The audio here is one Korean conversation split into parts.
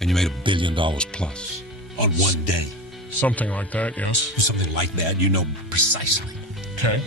and you made $1 billion plus on one day. Something like that, yes. Something like that, you know precisely. Okay.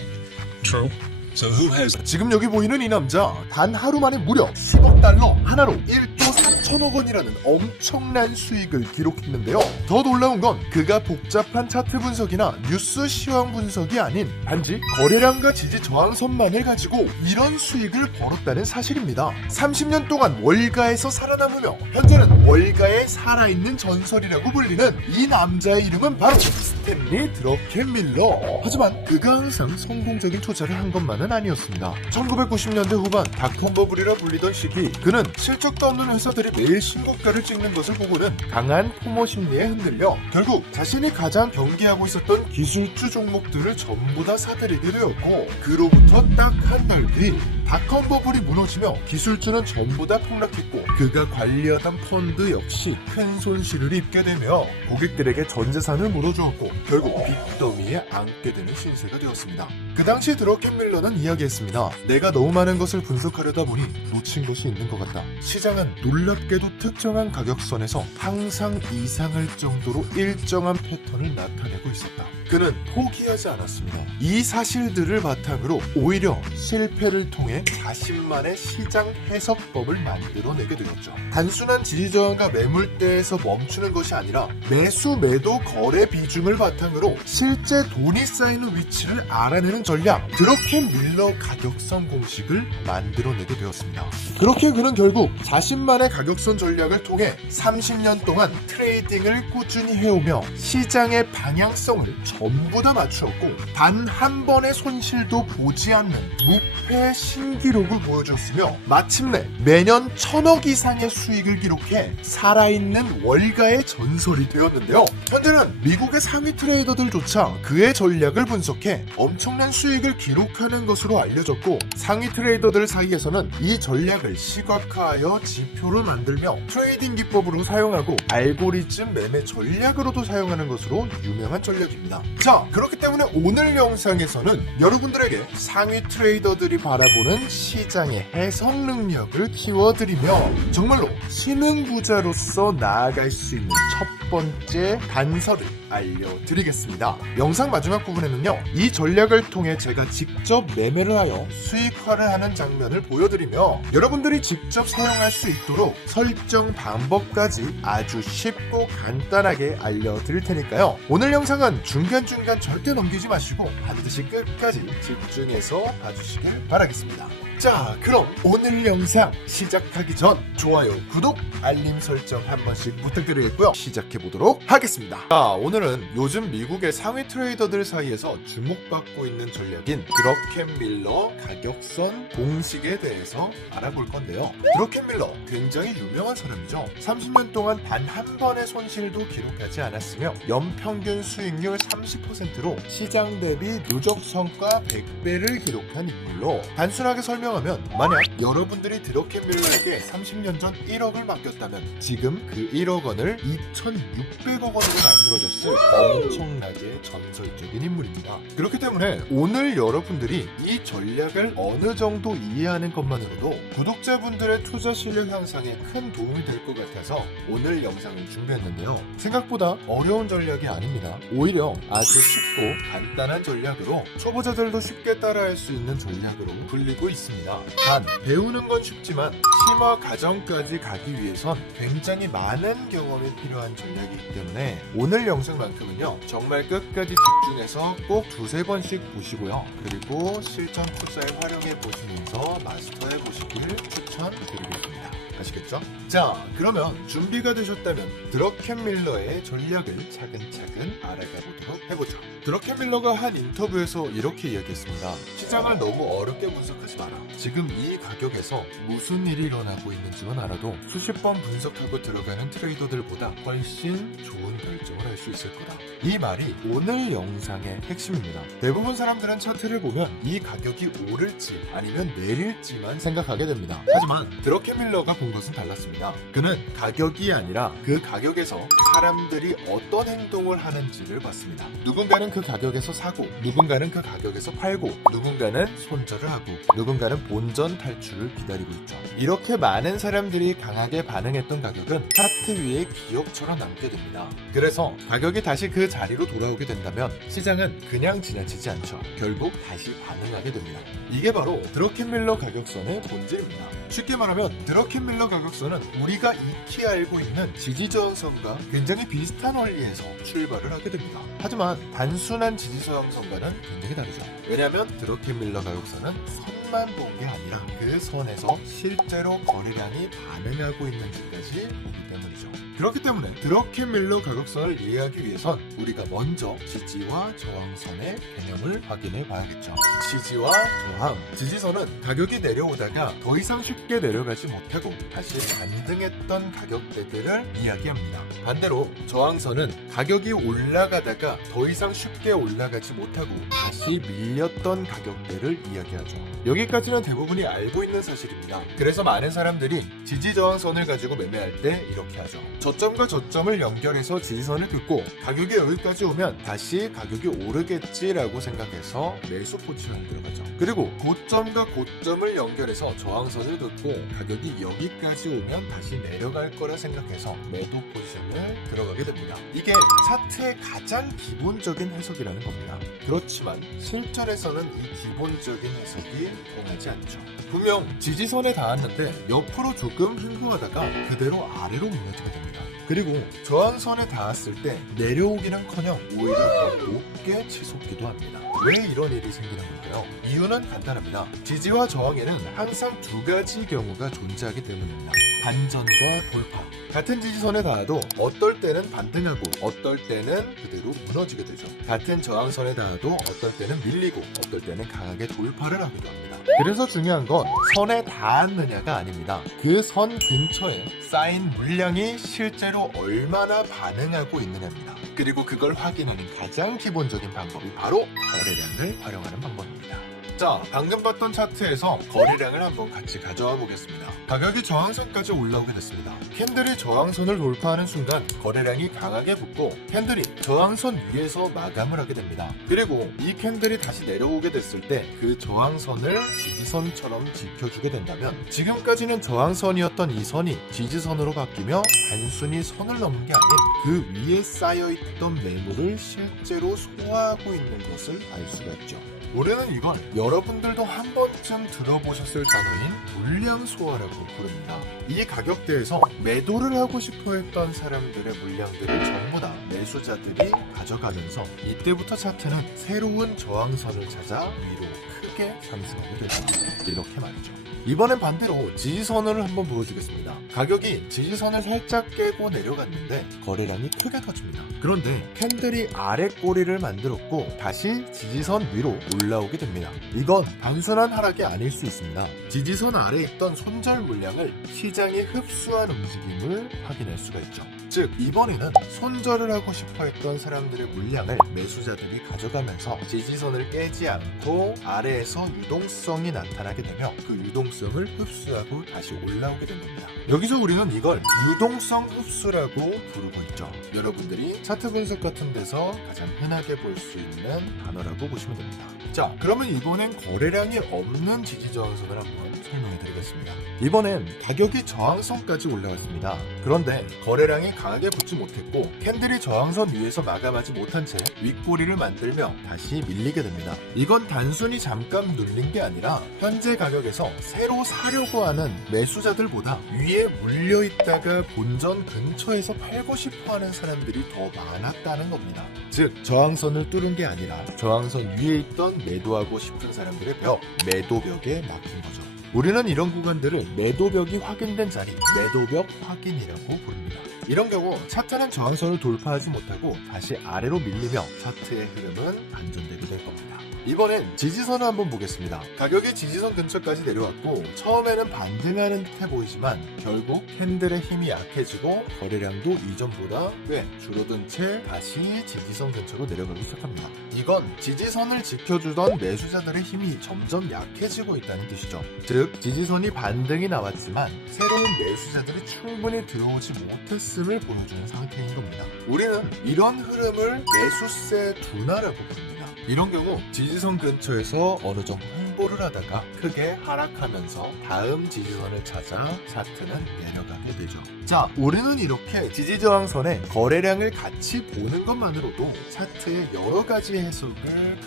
True. So who has 지금 여기 보이는 이 남자 단 하루 만에 무려 10억 달러 하나로 1조 3천억 원이라는 엄청난 수익을 기록했는데요. 더 놀라운 건 그가 복잡한 차트 분석이나 뉴스 시황 분석이 아닌 단지 거래량과 지지 저항선만을 가지고 이런 수익을 벌었다는 사실입니다. 30년 동안 월가에서 살아남으며 현재는 월가에 살아있는 전설이라고 불리는 이 남자의 이름은 바로 스탠리 드러켄밀러. 하지만 그가 항상 성공적인 투자를 한 것만은 아니었습니다. 1990년대 후반 닷컴 버블이라 불리던 시기 그는 실적도 없는 회사들이 매일 신고가를 찍는 것을 보고는 강한 포모 심리에 흔들려 결국 자신이 가장 경계하고 있었던 기술주 종목들을 전부 다 사들이게 되었고 그로부터 딱 한 달 뒤 닷컴 버블이 무너지며 기술주는 전부 다 폭락했고 그가 관리하던 펀드 역시 큰 손실을 입게 되며 고객들에게 전 재산을 물어주었고 결국 빚더미에 앉게 되는 신세가 되었습니다. 그 당시 드러켄밀러는 이야기했습니다. 내가 너무 많은 것을 분석하려다 보니 놓친 것이 있는 것 같다. 시장은 놀랍게도 특정한 가격선에서 항상 이상할 정도로 일정한 패턴을 나타내고 있었다. 그는 포기하지 않았습니다. 이 사실들을 바탕으로 오히려 실패를 통해 자신만의 시장 해석법을 만들어내게 되었죠. 단순한 지지저항과 매물대에서 멈추는 것이 아니라 매수 매도 거래 비중을 바탕으로 실제 돈이 쌓이는 위치를 알아내는 전략 드러켄밀러 가격선 공식을 만들어내게 되었습니다. 그렇게 그는 결국 자신만의 가격선 전략을 통해 30년 동안 트레이딩을 꾸준히 해오며 시장의 방향성을 전부 다 맞추었고 단 한 번의 손실도 보지 않는 무패 신기록을 보여줬으며 마침내 매년 1,000억 이상의 수익을 기록해 살아있는 월가의 전설이 되었는데요. 현재는 미국의 상위 트레이더들조차 그의 전략을 분석해 엄청난 수익을 기록하는 것으로 알려졌고 상위 트레이더들 사이에서는 이 전략을 시각화하여 지표로 만들며 트레이딩 기법으로 사용하고 알고리즘 매매 전략으로도 사용하는 것으로 유명한 전략입니다. 자, 그렇기 때문에 오늘 영상에서는 여러분들에게 상위 트레이더들이 바라보는 시장의 해석 능력을 키워드리며 정말로 신흥부자로서 나아갈 수 있는 첫 번째 단서를 알려드리겠습니다. 영상 마지막 부분에는요, 이 전략을 통해 제가 직접 매매를 하여 수익화를 하는 장면을 보여드리며 여러분들이 직접 사용할 수 있도록 설정 방법까지 아주 쉽고 간단하게 알려드릴 테니까요. 오늘 영상은 중간중간 절대 넘기지 마시고 반드시 끝까지 집중해서 봐주시길 바라겠습니다. 자, 그럼 오늘 영상 시작하기 전 좋아요, 구독, 알림 설정 한 번씩 부탁드리겠고요. 시작해보도록 하겠습니다. 자, 오늘은 요즘 미국의 상위 트레이더들 사이에서 주목받고 있는 전략인 드러켄밀러 가격선 공식에 대해서 알아볼 건데요. 드러켄밀러 굉장히 유명한 사람이죠. 30년 동안 단 한 번의 손실도 기록하지 않았으며 연평균 수익률 30%로 시장 대비 누적 성과 100배를 기록한 인물로 단순하게 설명하면 만약 여러분들이 드러켄밀러에게 30년 전 1억을 맡겼다면 지금 그 1억 원을 2,600억 원으로 만들어줬을 엄청나게 전설적인 인물입니다. 그렇기 때문에 오늘 여러분들이 이 전략을 어느 정도 이해하는 것만으로도 구독자분들의 투자 실력 향상에 큰 도움이 될 것 같아서 오늘 영상을 준비했는데요. 생각보다 어려운 전략이 아닙니다. 오히려 아주 쉽고 간단한 전략으로 초보자들도 쉽게 따라할 수 있는 전략으로 불리고 있습니다. 단 배우는 건 쉽지만 심화 과정까지 가기 위해선 굉장히 많은 경험이 필요한 전략이기 때문에 오늘 영상만큼은요 정말 끝까지 집중해서 꼭 두세 번씩 보시고요. 그리고 실전 투자에 활용해 보시면서 마스터해 보시길 추천드리겠습니다. 아시겠죠? 자, 그러면 준비가 되셨다면 드러켄밀러의 전략을 차근차근 알아가 보도록 해보죠. 드러켄밀러가 한 인터뷰에서 이렇게 이야기했습니다. 시장을 너무 어렵게 분석하지 마라. 지금 이 가격에서 무슨 일이 일어나고 있는지만 알아도 수십 번 분석하고 들어가는 트레이더들보다 훨씬 좋은 결정을 할 수 있을 거다. 이 말이 오늘 영상의 핵심입니다. 대부분 사람들은 차트를 보면 이 가격이 오를지 아니면 내릴지만 생각하게 됩니다. 하지만 드러켄밀러가 본 것은 달랐습니다. 그는 가격이 아니라 그 가격에서 사람들이 어떤 행동을 하는지를 봤습니다. 누군가는 그 가격에서 사고, 누군가는 그 가격에서 팔고, 누군가는 손절을 하고, 누군가는 본전 탈출을 기다리고 있죠. 이렇게 많은 사람들이 강하게 반응했던 가격은 차트 위에 기억처럼 남게 됩니다. 그래서 가격이 다시 그 자리로 돌아오게 된다면 시장은 그냥 지나치지 않죠. 결국 다시 반응하게 됩니다. 이게 바로 드러켄밀러 가격선의 본질입니다. 쉽게 말하면 드러켄밀러 가격선은 우리가 익히 알고 있는 지지저항선과 굉장히 비슷한 원리에서 출발을 하게 됩니다. 하지만 단순한 지지저항선과는 굉장히 다르죠. 왜냐하면 드러켄밀러 가격선은 선만 본 게 아니라 그 선에서 실제로 거래량이 반응하고 있는지까지 보기 때문이죠. 그렇기 때문에 드러켄밀러 가격선을 이해하기 위해선 우리가 먼저 지지와 저항선의 개념을 확인해 봐야겠죠. 지지와 저항, 지지선은 가격이 내려오다가 더 이상 쉽게 내려가지 못하고 다시 반등했던 가격대들을 이야기합니다. 반대로 저항선은 가격이 올라가다가 더 이상 쉽게 올라가지 못하고 다시 밀렸던 가격대를 이야기하죠. 여기까지는 대부분이 알고 있는 사실입니다. 그래서 많은 사람들이 지지저항선을 가지고 매매할 때 이렇게 하죠. 저점과 저점을 연결해서 지지선을 긋고 가격이 여기까지 오면 다시 가격이 오르겠지라고 생각해서 매수 포지션을 들어가죠. 그리고 고점과 고점을 연결해서 저항선을 긋고 가격이 여기까지 오면 다시 내려갈 거라 생각해서 매도 포지션을 들어가게 됩니다. 이게 차트의 가장 기본적인 해석이라는 겁니다. 그렇지만 실전에서는 이 기본적인 해석이 통하지 않죠. 분명 지지선에 닿았는데 옆으로 조금 횡보하다가 그대로 아래로 무너지게 됩니다. 그리고 저항선에 닿았을 때 내려오기는커녕 오히려 더 높게 치솟기도 합니다. 왜 이런 일이 생기는 걸까요? 이유는 간단합니다. 지지와 저항에는 항상 두 가지 경우가 존재하기 때문입니다. 반전과 돌파. 같은 지지선에 닿아도 어떨 때는 반등하고 어떨 때는 그대로 무너지게 되죠. 같은 저항선에 닿아도 어떨 때는 밀리고 어떨 때는 강하게 돌파를 하기도 합니다. 그래서 중요한 건 선에 닿았느냐가 아닙니다. 그 선 근처에 쌓인 물량이 실제로 얼마나 반응하고 있느냐입니다. 그리고 그걸 확인하는 가장 기본적인 방법이 바로 거래량을 활용하는 방법입니다. 자, 방금 봤던 차트에서 거래량을 한번 같이 가져와 보겠습니다. 가격이 저항선까지 올라오게 됐습니다. 캔들이 저항선을 돌파하는 순간 거래량이 강하게 붙고 캔들이 저항선 위에서 마감을 하게 됩니다. 그리고 이 캔들이 다시 내려오게 됐을 때 그 저항선을 지지선처럼 지켜주게 된다면 지금까지는 저항선이었던 이 선이 지지선으로 바뀌며 단순히 선을 넘은 게 아닌 그 위에 쌓여있던 매물을 실제로 소화하고 있는 것을 알 수가 있죠. 우리는 이걸 여러분들도 한 번쯤 들어보셨을 단어인 물량 소화라고 부릅니다. 이 가격대에서 매도를 하고 싶어 했던 사람들의 물량들을 전부 다 매수자들이 가져가면서 이때부터 차트는 새로운 저항선을 찾아 위로 크게 상승하게 됩니다. 이렇게 말이죠. 이번엔 반대로 지지선을 한번 보여주겠습니다. 가격이 지지선을 살짝 깨고 내려갔는데 거래량이 크게 터집니다. 그런데 캔들이 아래 꼬리를 만들었고 다시 지지선 위로 올라오게 됩니다. 이건 단순한 하락이 아닐 수 있습니다. 지지선 아래에 있던 손절 물량을 시장이 흡수한 움직임을 확인할 수가 있죠. 즉 이번에는 손절을 하고 싶어 했던 사람들의 물량을 매수자들이 가져가면서 지지선을 깨지 않고 아래에서 유동성이 나타나게 되며 그 유동성을 흡수하고 다시 올라오게 된 겁니다. 여기서 우리는 이걸 유동성 흡수라고 부르고 있죠. 여러분들이 차트 분석 같은 데서 가장 흔하게 볼 수 있는 단어라고 보시면 됩니다. 자, 그러면 이번엔 거래량이 없는 지지저항선을 한번 설명해 드리겠습니다. 이번엔 가격이 저항선까지 올라갔습니다. 그런데 거래량이 강하게 붙지 못했고 캔들이 저항선 위에서 마감하지 못한 채 윗꼬리를 만들며 다시 밀리게 됩니다. 이건 단순히 잠깐 눌린 게 아니라 현재 가격에서 새로 사려고 하는 매수자들보다 위에 물려있다가 본전 근처에서 팔고 싶어하는 사람들이 더 많았다는 겁니다. 즉 저항선을 뚫은 게 아니라 저항선 위에 있던 매도하고 싶은 사람들의 벽, 매도벽에 막힌 거죠. 우리는 이런 구간들을 매도벽이 확인된 자리, 매도벽 확인이라고 부릅니다. 이런 경우 차트는 저항선을 돌파하지 못하고 다시 아래로 밀리며 차트의 흐름은 반전되게 될 겁니다. 이번엔 지지선을 한번 보겠습니다. 가격이 지지선 근처까지 내려왔고 처음에는 반등하는 듯해 보이지만 결국 캔들의 힘이 약해지고 거래량도 이전보다 꽤 줄어든 채 다시 지지선 근처로 내려가기 시작합니다. 이건 지지선을 지켜주던 매수자들의 힘이 점점 약해지고 있다는 뜻이죠. 즉 지지선이 반등이 나왔지만 새로운 매수자들이 충분히 들어오지 못했음을 보여주는 상태인 겁니다. 우리는 이런 흐름을 매수세 둔화라고 부릅니다. 이런 경우 지지선 근처에서 어느 정도 홍보를 하다가 크게 하락하면서 다음 지지선을 찾아 차트는 내려가게 되죠. 자, 우리는 이렇게 지지저항선의 거래량을 같이 보는 것만으로도 차트의 여러 가지 해석을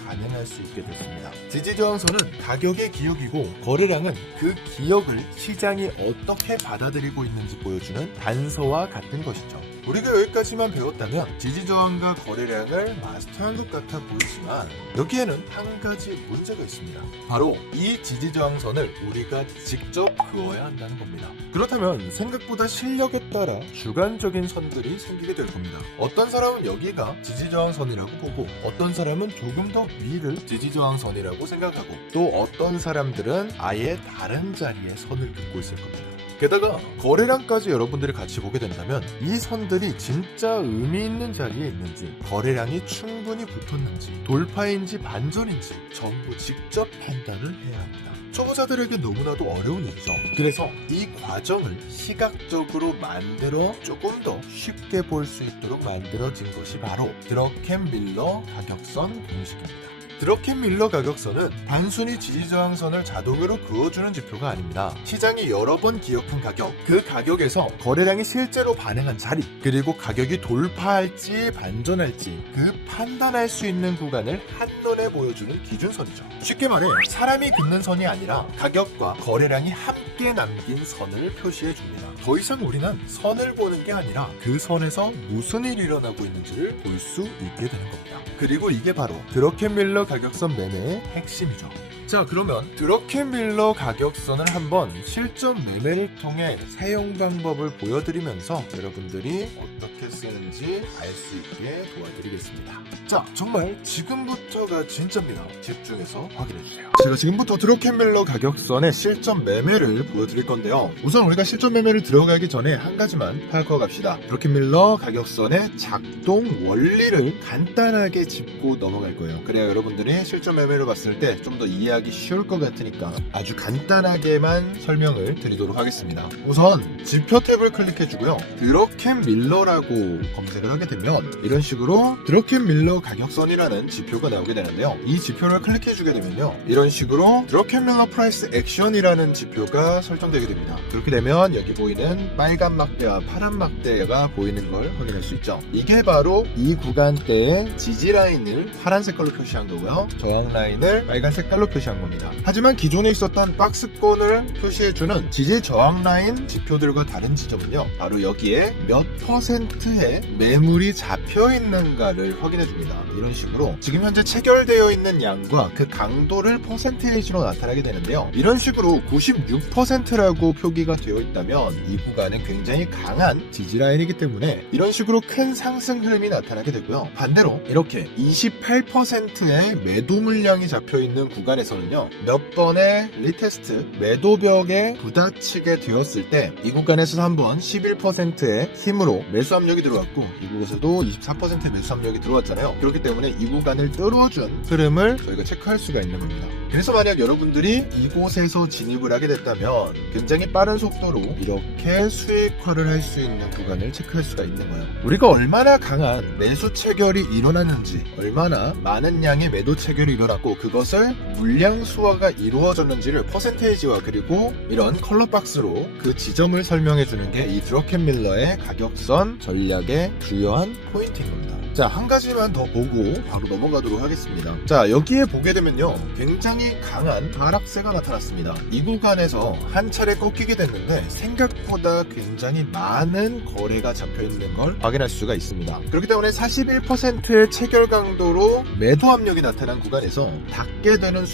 가능할 수 있게 됐습니다. 지지저항선은 가격의 기억이고 거래량은 그 기억을 시장이 어떻게 받아들이고 있는지 보여주는 단서와 같은 것이죠. 우리가 여기까지만 배웠다면 지지저항과 거래량을 마스터한 것 같아 보이지만 여기에는 한 가지 문제가 있습니다. 바로 이 지지저항선을 우리가 직접 그어야 한다는 겁니다. 그렇다면 생각보다 실력에 따라 주관적인 선들이 생기게 될 겁니다. 어떤 사람은 여기가 지지저항선이라고 보고 어떤 사람은 조금 더 위를 지지저항선이라고 생각하고 또 어떤 사람들은 아예 다른 자리에 선을 긋고 있을 겁니다. 게다가 거래량까지 여러분들이 같이 보게 된다면 이 선들이 진짜 의미 있는 자리에 있는지 거래량이 충분히 붙었는지 돌파인지 반전인지 전부 직접 판단을 해야 합니다. 초보자들에게 너무나도 어려운 일이죠. 그래서 이 과정을 시각적으로 만들어 조금 더 쉽게 볼 수 있도록 만들어진 것이 바로 드러켄밀러 가격선 공식입니다. 드러켄밀러 가격선은 단순히 지지저항선을 자동으로 그어주는 지표가 아닙니다. 시장이 여러 번 기억한 가격, 그 가격에서 거래량이 실제로 반응한 자리, 그리고 가격이 돌파할지 반전할지 그 판단할 수 있는 구간을 한눈에 보여주는 기준선이죠. 쉽게 말해 사람이 긋는 선이 아니라 가격과 거래량이 함께 남긴 선을 표시해 줍니다. 더 이상 우리는 선을 보는 게 아니라 그 선에서 무슨 일이 일어나고 있는지를 볼 수 있게 되는 겁니다. 그리고 이게 바로 드러켄밀러 가격선 매매의 핵심이죠. 자, 그러면 드러켄밀러 가격선을 한번 실전 매매를 통해 사용 방법을 보여드리면서 여러분들이 어떻게 쓰는지 알 수 있게 도와드리겠습니다. 자, 정말 지금부터가 진짜입니다. 집중해서 확인해주세요. 제가 지금부터 드러켄밀러 가격선의 실전 매매를 보여드릴 건데요. 우선 우리가 실전 매매를 들어가기 전에 한 가지만 파악하고 갑시다. 드러켄밀러 가격선의 작동 원리를 간단하게 짚고 넘어갈 거예요. 그래야 여러분들이 실전 매매를 봤을 때 좀 더 이해하기 쉬울 것 같으니까 아주 간단하게만 설명을 드리도록 하겠습니다. 우선 지표 탭을 클릭해주고요. 드러켄밀러라고 검색을 하게 되면 이런 식으로 드러켄밀러 가격선이라는 지표가 나오게 되는데요. 이 지표를 클릭해주게 되면요. 이런 식으로 드러켄밀러 프라이스 액션이라는 지표가 설정되게 됩니다. 그렇게 되면 여기 보이는 빨간 막대와 파란 막대가 보이는 걸 확인할 수 있죠. 이게 바로 이 구간대의 지지 라인을 파란 색깔로 표시한 거고요. 저항 라인을 빨간 색깔로 표시한 겁니다. 하지만 기존에 있었던 박스권을 표시해주는 지지 저항 라인 지표들과 다른 지점은요. 바로 여기에 몇 %의 매물이 잡혀 있는가를 확인해 줍니다. 이런 식으로 지금 현재 체결되어 있는 양과 그 강도를 퍼센테이지로 나타나게 되는데요. 이런 식으로 96%라고 표기가 되어 있다면 이 구간은 굉장히 강한 지지 라인이기 때문에 이런 식으로 큰 상승 흐름이 나타나게 되고요. 반대로 이렇게 28%의 매도 물량이 잡혀 있는 구간에서는요. 몇 번의 리테스트 매도벽에 부딪히게 되었을 때 이 구간에서 한번 11%의 힘으로 매수 압력이 들어왔고 이곳에서도 24%의 매수 압력이 들어왔잖아요. 그렇기 때문에 이 구간을 뚫어준 흐름을 저희가 체크할 수가 있는 겁니다. 그래서 만약 여러분들이 이곳에서 진입을 하게 됐다면 굉장히 빠른 속도로 이렇게 수익화를 할 수 있는 구간을 체크할 수가 있는 거예요. 우리가 얼마나 강한 매수 체결이 일어났는지 얼마나 많은 양의 매도 체결이 일어났고 그것을 물량 수화가 이루어졌는지를 퍼센테이지와 그리고 이런 컬러 박스로 그 지점을 설명해 주는 게 이 드러켄밀러의 가격선 전략의 주요한 포인트인 겁니다. 자, 한 가지만 더 보고 바로 넘어가도록 하겠습니다. 자, 여기에 보게 되면요. 굉장히 매도벽이 강한 하락세가 나타났습니다. 이 구간에서 한 차례 꺾이게 됐는데 생각보다 굉장히 많은 거래가 잡혀있는 걸 확인할 수가 있습니다. 그렇기 때문에 41%의 체결 강도로 매도 압력이 나타난 구간에서 닿게 되는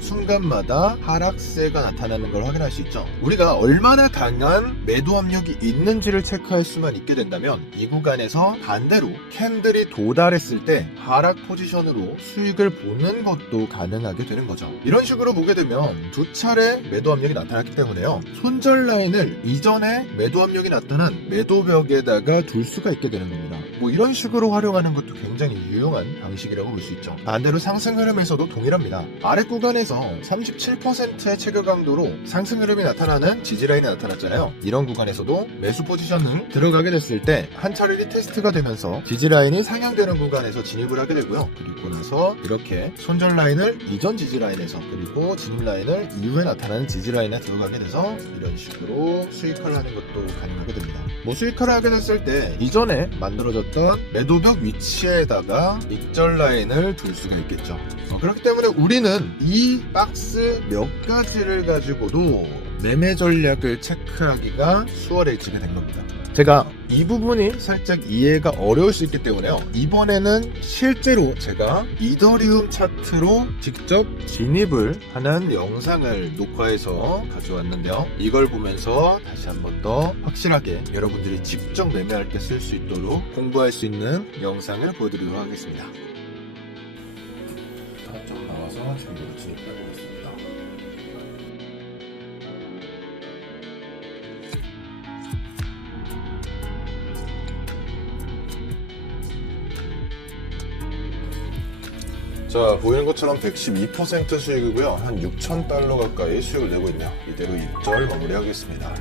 순간마다 하락세가 나타나는 걸 확인할 수 있죠. 우리가 얼마나 강한 매도 압력이 있는지를 체크할 수만 있게 된다면 이 구간에서 반대로 캔들이 도달했을 때 하락 포지션으로 수익을 보는 것도 가능하게 되는 거죠. 이런 식으로 보게 되면 두 차례 매도 압력이 나타났기 때문에요. 손절 라인을 이전에 매도 압력이 나타난 매도벽에다가 둘 수가 있게 되는 겁니다. 뭐 이런 식으로 활용하는 것도 굉장히 유용한 방식이라고 볼 수 있죠. 반대로 상승 흐름에서도 동일합니다. 아래 구간에서 37%의 체결 강도로 상승 흐름이 나타나는 지지 라인이 나타났잖아요. 이런 구간에서도 매수 포지션을 들어가게 됐을 때 한 차례 리테스트가 되면서 지지 라인이 상향되는 구간에서 진입을 하게 되고요. 그리고 나서 이렇게 손절 라인을 이전 지지 라인에서 그리고 진입 라인을 이후에 나타나는 지지 라인에 들어가게 돼서 이런 식으로 수익화를 하는 것도 가능하게 됩니다. 뭐 수익화를 하게 됐을 때 이전에 만들어졌던 매도벽 위치에다가 익절 라인을 둘 수가 있겠죠. 그렇기 때문에 우리는 이 박스 몇 가지를 가지고도 매매 전략을 체크하기가 수월해지게 된 겁니다. 제가 이 부분이 살짝 이해가 어려울 수 있기 때문에요. 이번에는 실제로 제가 이더리움 차트로 직접 진입을 하는 영상을 녹화해서 가져왔는데요. 이걸 보면서 다시 한 번 더 확실하게 여러분들이 직접 매매할 때 쓸 수 있도록 공부할 수 있는 영상을 보여드리도록 하겠습니다. 좀 나와서 준비를 진입해 보겠습니다. 자, 보이는 것처럼 112% 수익이고요. 한 6,000달러 가까이 수익을 내고 있네요. 이대로 입절 마무리하겠습니다.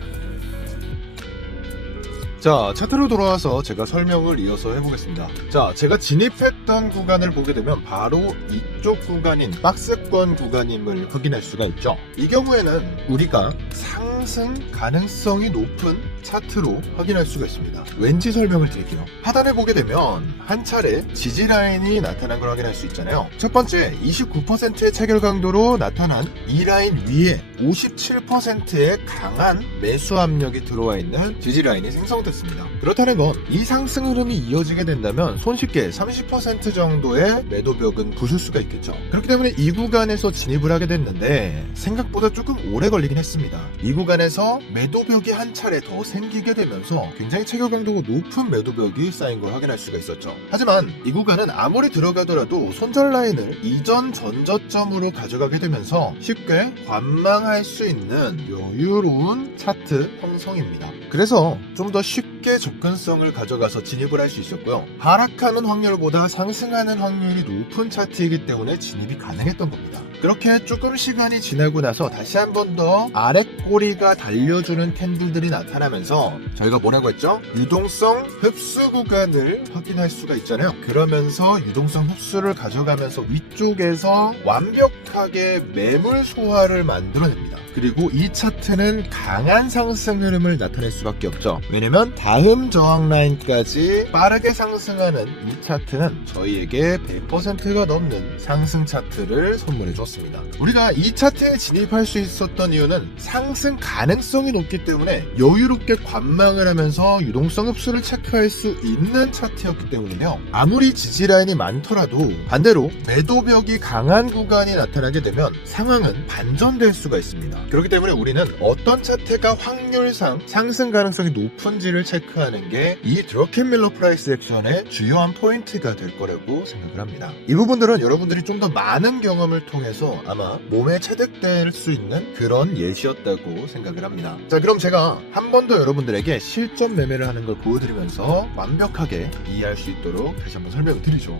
자, 차트로 돌아와서 제가 설명을 이어서 해보겠습니다. 자, 제가 진입했던 구간을 보게 되면 바로 이쪽 구간인 박스권 구간임을 확인할 수가 있죠. 이 경우에는 우리가 상승 가능성이 높은 차트로 확인할 수가 있습니다. 왠지 설명을 드릴게요. 하단에 보게 되면 한 차례 지지 라인이 나타난 걸 확인할 수 있잖아요. 첫 번째 29%의 체결 강도로 나타난 이 라인 위에 57%의 강한 매수 압력이 들어와 있는 지지 라인이 생성됐습니다. 그렇다는 건 이 상승 흐름이 이어지게 된다면 손쉽게 30% 정도의 매도벽은 부술 수가 있겠죠. 그렇기 때문에 이 구간에서 진입을 하게 됐는데 생각보다 조금 오래 걸리긴 했습니다. 이 구간에서 매도벽이 한 차례 더 생기게 되면서 굉장히 체결 강도가 높은 매도벽이 쌓인 걸 확인할 수가 있었죠. 하지만 이 구간은 아무리 들어가더라도 손절 라인을 이전 전저점으로 가져가게 되면서 쉽게 관망할 수 있는 여유로운 차트 형성입니다. 그래서 좀 더 쉽게 접근성을 가져가서 진입을 할 수 있었고요. 하락하는 확률보다 상승하는 확률이 높은 차트이기 때문에 진입이 가능했던 겁니다. 그렇게 조금 시간이 지나고 나서 다시 한 번 더 아랫꼬리가 달려주는 캔들들이 나타나면서 저희가 뭐라고 했죠? 유동성 흡수 구간을 확인할 수가 있잖아요. 그러면서 유동성 흡수를 가져가면서 위쪽에서 완벽하게 매물 소화를 만들어냅니다. 그리고 이 차트는 강한 상승 흐름을 나타낼 수밖에 없죠. 왜냐면 다음 저항 라인까지 빠르게 상승하는 이 차트는 저희에게 100%가 넘는 상승 차트를 선물해 줬습니다. 우리가 이 차트에 진입할 수 있었던 이유는 상승 가능성이 높기 때문에 여유롭게 관망을 하면서 유동성 흡수를 체크할 수 있는 차트였기 때문이며, 아무리 지지 라인이 많더라도 반대로 매도벽이 강한 구간이 나타나게 되면 상황은 반전될 수가 있습니다. 그렇기 때문에 우리는 어떤 차트가 확률상 상승 가능성이 높은지를 체크하는 게 이 드러켄밀러 프라이스 액션의 주요한 포인트가 될 거라고 생각을 합니다. 이 부분들은 여러분들이 좀 더 많은 경험을 통해서 아마 몸에 체득될 수 있는 그런 예시였다고 생각을 합니다. 자, 그럼 제가 한 번 더 여러분들에게 실전 매매를 하는 걸 보여드리면서 완벽하게 이해할 수 있도록 다시 한번 설명을 드리죠.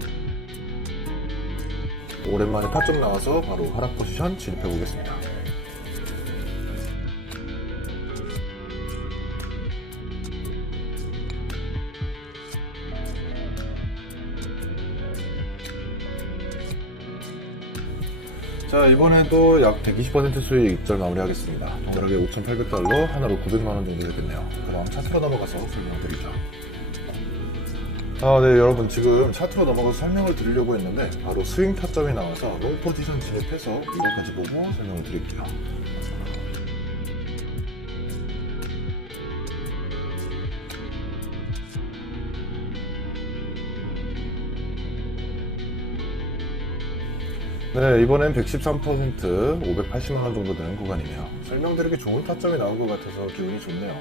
오랜만에 타점 나와서 바로 하락 포지션 진입해 보겠습니다. 자, 이번에도 약 120% 수익 입절 마무리하겠습니다. 여러게 5,800달러, 1 하나로 900만원 정도 되겠네요. 그럼 차트로 넘어가서 설명을 드리죠. 네, 여러분 지금 차트로 넘어가서 설명을 드리려고 했는데 바로 스윙 타점이 나와서 롱 포지션 진입해서 이것까지 보고 설명을 드릴게요. 네, 이번엔 113%, 580만원 정도 되는 구간이네요. 설명드리기 좋은 타점이 나온 것 같아서 기분이 좋네요.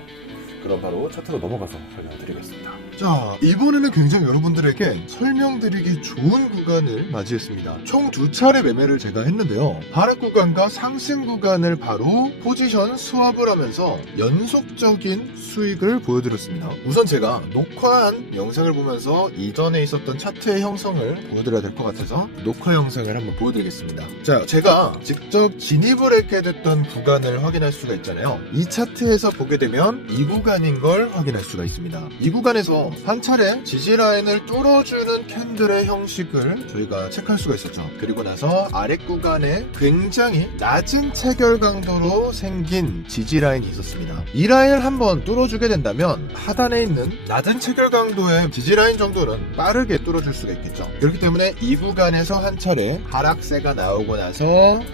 그럼 바로 차트로 넘어가서 설명드리겠습니다. 자, 이번에는 굉장히 여러분들에게 설명드리기 좋은 구간을 맞이했습니다. 총 2차례 매매를 제가 했는데요. 하락 구간과 상승 구간을 바로 포지션 스왑을 하면서 연속적인 수익을 보여드렸습니다. 우선 제가 녹화한 영상을 보면서 이전에 있었던 차트의 형성을 보여드려야 될 것 같아서 녹화 영상을 한번 보여드리겠습니다. 자, 제가 직접 진입을 했게 됐던 구간을 확인할 수가 있잖아요. 이 차트에서 보게 되면 이 구간인 걸 확인할 수가 있습니다. 이 구간에서 한 차례 지지라인을 뚫어주는 캔들의 형식을 저희가 체크할 수가 있었죠. 그리고 나서 아래 구간에 굉장히 낮은 체결 강도로 생긴 지지라인이 있었습니다. 이 라인을 한번 뚫어주게 된다면 하단에 있는 낮은 체결 강도의 지지라인 정도는 빠르게 뚫어줄 수가 있겠죠. 그렇기 때문에 이 구간에서 한 차례 하락세가 나오고 나서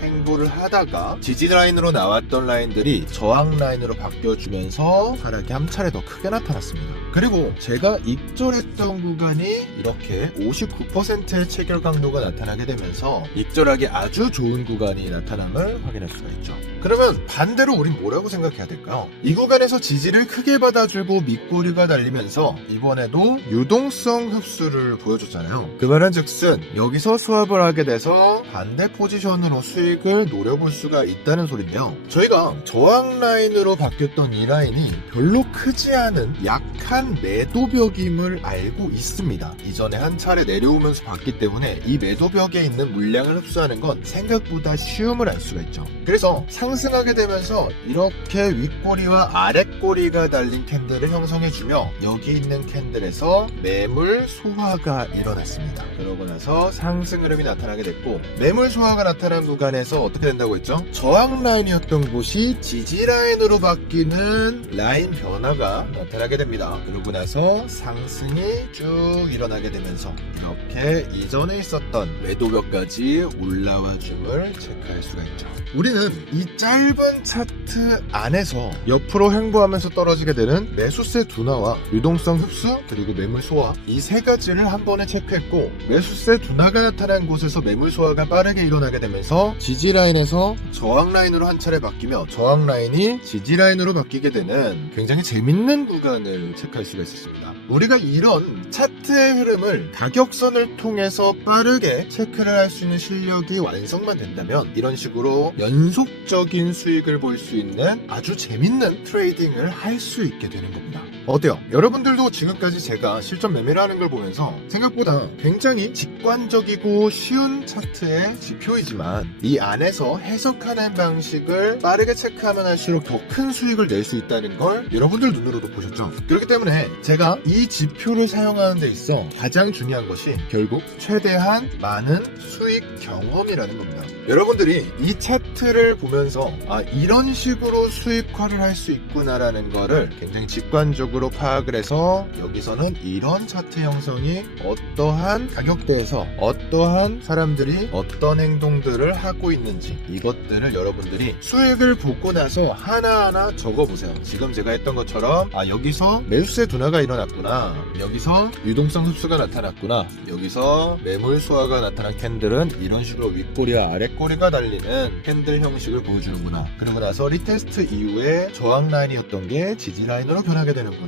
횡보를 하다가 지지라인으로 나왔던 라인들이 저항 라인으로 바뀌어주면서 하락이 한 차례 더 크게 나타났습니다. 그리고 제가 익절했던 구간이 이렇게 59%의 체결 강도가 나타나게 되면서 익절하기 아주 좋은 구간이 나타남을 확인할 수가 있죠. 그러면 반대로 우린 뭐라고 생각해야 될까요? 이 구간에서 지지를 크게 받아주고 밑꼬리가 달리면서 이번에도 유동성 흡수를 보여줬잖아요. 그 말은 즉슨 여기서 스왑을 하게 돼서 반대 포지션으로 수익을 노려볼 수가 있다는 소리인데요. 저희가 저항 라인으로 바뀌었던 이 라인이 별로 크지 않은 약한 매도벽임을 알고 있습니다. 이전에 한 차례 내려오면서 봤기 때문에 이 매도벽에 있는 물량을 흡수하는 건 생각보다 쉬움을 알 수가 있죠. 그래서 상승하게 되면서 이렇게 윗꼬리와 아랫꼬리가 달린 캔들을 형성해주며 여기 있는 캔들에서 매물 소화가 일어났습니다. 그러고 나서 상승 흐름이 나타나게 됐고 매물 소화가 나타난 구간에서 어떻게 된다고 했죠? 저항 라인이었던 곳이 지지 라인으로 바뀌는 라인 변화가 나타나게 됩니다. 그러고 나서 상승이 쭉 일어나게 되면서 이렇게 이전에 있었던 매도벽까지 올라와 줌을 체크할 수가 있죠. 우리는 이 짧은 차트 안에서 옆으로 횡보하면서 떨어지게 되는 매수세 둔화와 유동성 흡수 그리고 매물 소화 이 세 가지를 한 번에 체크했고 매수세 둔화가 나타난 곳에서 매물 소화가 빠르게 일어나게 되면서 지지 라인에서 저항 라인으로 한 차례 바뀌며 저항 라인이 지지 라인으로 바뀌게 되는 굉장히 재밌는 구간을 체크할 수가 있었습니다. 우리가 이런 차트의 흐름을 가격선을 통해서 빠르게 체크를 할 수 있는 실력이 완성만 된다면 이런 식으로 연속적인 수익을 볼 수 있는 아주 재밌는 트레이딩을 할 수 있게 되는 겁니다. 어때요? 여러분들도 지금까지 제가 실전 매매를 하는 걸 보면서 생각보다 굉장히 직관적이고 쉬운 차트의 지표이지만 이 안에서 해석하는 방식을 빠르게 체크하면 할수록 더 큰 수익을 낼 수 있다는 걸 여러분들 눈으로도 보셨죠? 그렇기 때문에 제가 이 지표를 사용하는 데 있어 가장 중요한 것이 결국 최대한 많은 수익 경험이라는 겁니다. 여러분들이 이 차트를 보면서 이런 식으로 수익화를 할 수 있구나라는 거를 굉장히 직관적으로 파악을 해서 여기서는 이런 차트 형성이 어떠한 가격대에서 어떠한 사람들이 어떤 행동들을 하고 있는지 이것들을 여러분들이 수익을 보고 나서 하나하나 적어보세요. 지금 제가 했던 것처럼 여기서 매수세 둔화가 일어났구나, 여기서 유동성 흡수가 나타났구나, 여기서 매물 소화가 나타난 캔들은 이런 식으로 윗꼬리와 아랫꼬리가 달리는 캔들 형식을 보여주는구나. 그러고 나서 리테스트 이후에 저항 라인이었던 게 지지 라인으로 변하게 되는구나.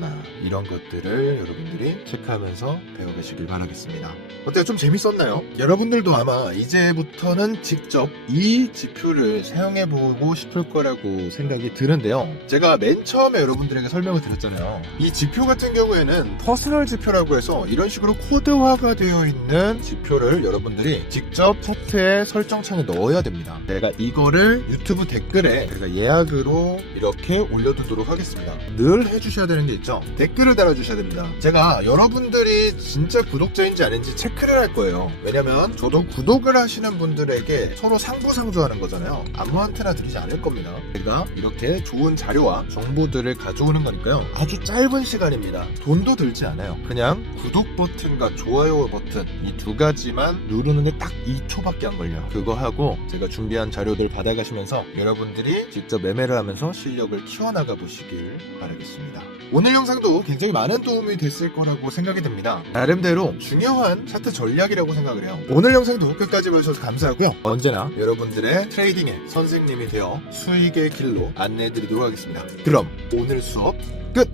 이런 것들을 여러분들이 체크하면서 배워가시길 바라겠습니다. 어때요? 좀 재밌었나요? 여러분들도 아마 이제부터는 직접 이 지표를 사용해보고 싶을 거라고 생각이 드는데요. 제가 맨 처음에 여러분들에게 설명을 드렸잖아요. 이 지표 같은 경우에는 퍼스널 지표라고 해서 이런 식으로 코드화가 되어 있는 지표를 여러분들이 직접 차트에 설정창에 넣어야 됩니다. 제가 이거를 유튜브 댓글에 제가 예약으로 이렇게 올려두도록 하겠습니다. 늘 해주셔야 되는 게 있죠. 댓글을 달아주셔야 됩니다. 제가 여러분들이 진짜 구독자인지 아닌지 체크를 할 거예요. 왜냐면 저도 구독을 하시는 분들에게 서로 상부상조하는 거잖아요. 아무한테나 드리지 않을 겁니다. 제가 이렇게 좋은 자료와 정보들을 가져오는 거니까요. 아주 짧은 시간입니다. 돈 돈도 들지 않아요. 그냥 구독 버튼과 좋아요 버튼 이 두 가지만 누르는데 딱 2초밖에 안 걸려요. 그거 하고 제가 준비한 자료들 받아가시면서 여러분들이 직접 매매를 하면서 실력을 키워나가 보시길 바라겠습니다. 오늘 영상도 굉장히 많은 도움이 됐을 거라고 생각이 됩니다. 나름대로 중요한 차트 전략이라고 생각을 해요. 오늘 영상도 끝까지 봐주셔서 감사하고요. 언제나 여러분들의 트레이딩의 선생님이 되어 수익의 길로 안내해드리도록 하겠습니다. 그럼 오늘 수업 끝!